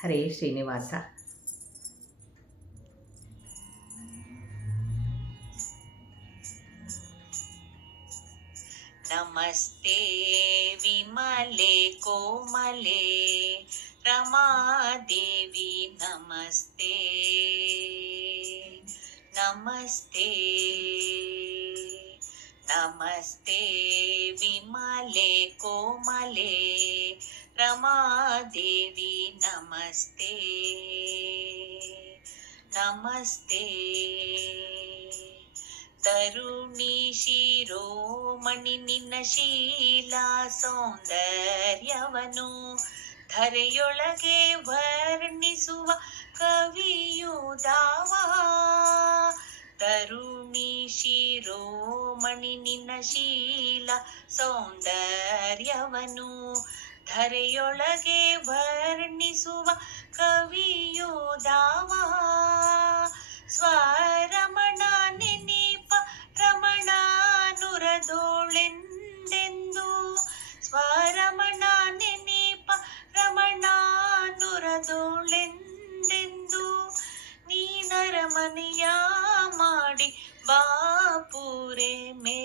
ಹರೇ ಶ್ರೀನಿವಾಸ नमस्ते विमले कोमले रमादेवी नमस्ते नमस्ते नमस्ते विमले कोमले रमादेवी नमस्ते नमस्ते ತರುಣಿ ಶಿರೋಮಣಿ ನಿನ್ನ ಶೀಲ ಸೌಂದರ್ಯವನು ಧರೆಯೊಳಗೆ ವರ್ಣಿಸುವ ಕವಿಯುದಾವ ತರುಣಿ ಶಿರೋಮಣಿ ನಿನ್ನ ಶೀಲ ಸೌಂದರ್ಯವನು ಧರೆಯೊಳಗೆ ವರ್ಣಿಸುವ ಕವಿಯುದಾವ ಸ್ವರಮಣ ನೆನೀಪ ರಮಣಾನುರದೋಳೆಂದೆಂದು ಸ್ವರಮಣ ನೆನೀಪ ರಮಣಾನುರದೋಳೆಂದೆಂದು ನೀನರಮನೆಯ ಮಾಡಿ ಬಾಪೂರೆ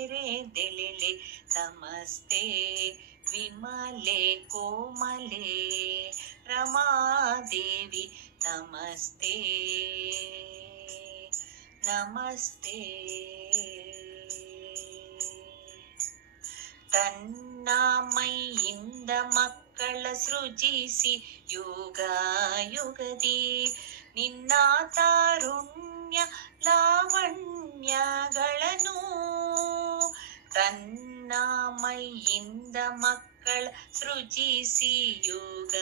ಮೆರೆದೆಳೆಲೆ ನಮಸ್ತೆ, ವಿಮಲೆ, ಕೋಮಲೆ. ರಮಾದೇವಿ, ನಮಸ್ತೆ. ನಮಸ್ತೆ. ತನ್ನ ಮೈಯಿಂದ ಮಕ್ಕಳ ಸೃಜಿಸಿ ಯುಗ ಯುಗದಿ ನಿನ್ನ ತಾರುಣ್ಯ ಲಾವಣ್ಯಗಳನ್ನು ತನ್ನ ಮೈಯಿಂದ ಮಕ್ಕಳ ಸೃಜಿಸಿ ಯುಗ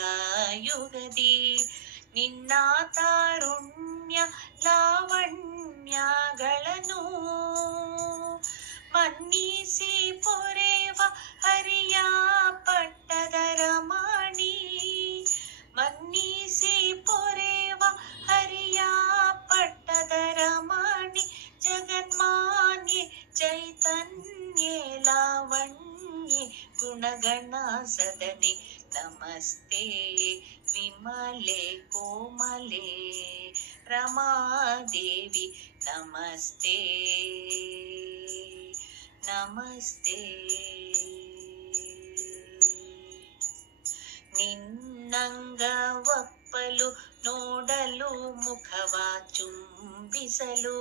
ಯುಗದಿ ನಿನ್ನ ತಾರುಣ್ಯ ಲಾವಣ್ಯಗಳನ್ನು ಲಾವಣ್ಯೆ ಗುಣಗಣ ಸದನೆ ನಮಸ್ತೆ ವಿಮಲೆ ಕೋಮಲೆ ರಮಾದೇವಿ ನಮಸ್ತೆ ನಮಸ್ತೆ ನಿನ್ನಂಗ ಒಪ್ಪಲು ನೋಡಲು ಮುಖವ ಚುಂಬಿಸಲು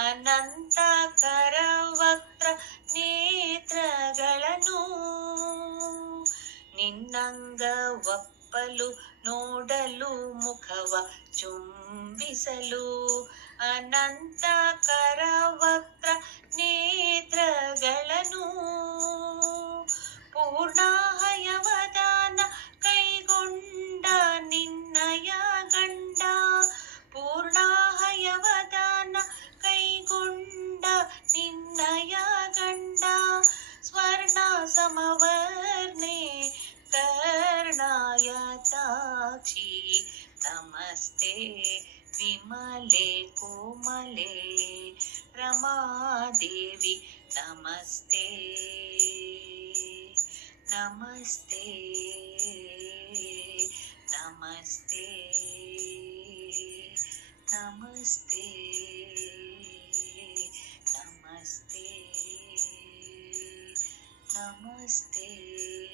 ಅನಂತ ಕರವಕ್ರ ನೇತ್ರಗಳನ್ನು ನಿನ್ನಂಗ ಒಪ್ಪಲು ನೋಡಲು ಮುಖವ ಚುಂಬಿಸಲು ಅನಂತ ಕರವಕ್ರ ನೇತ್ರಗಳನ್ನು समवर्णे कर्णायताक्षी नमस्ते विमले कोमले रमादेवी नमस्ते नमस्ते नमस्ते नमस्ते stay.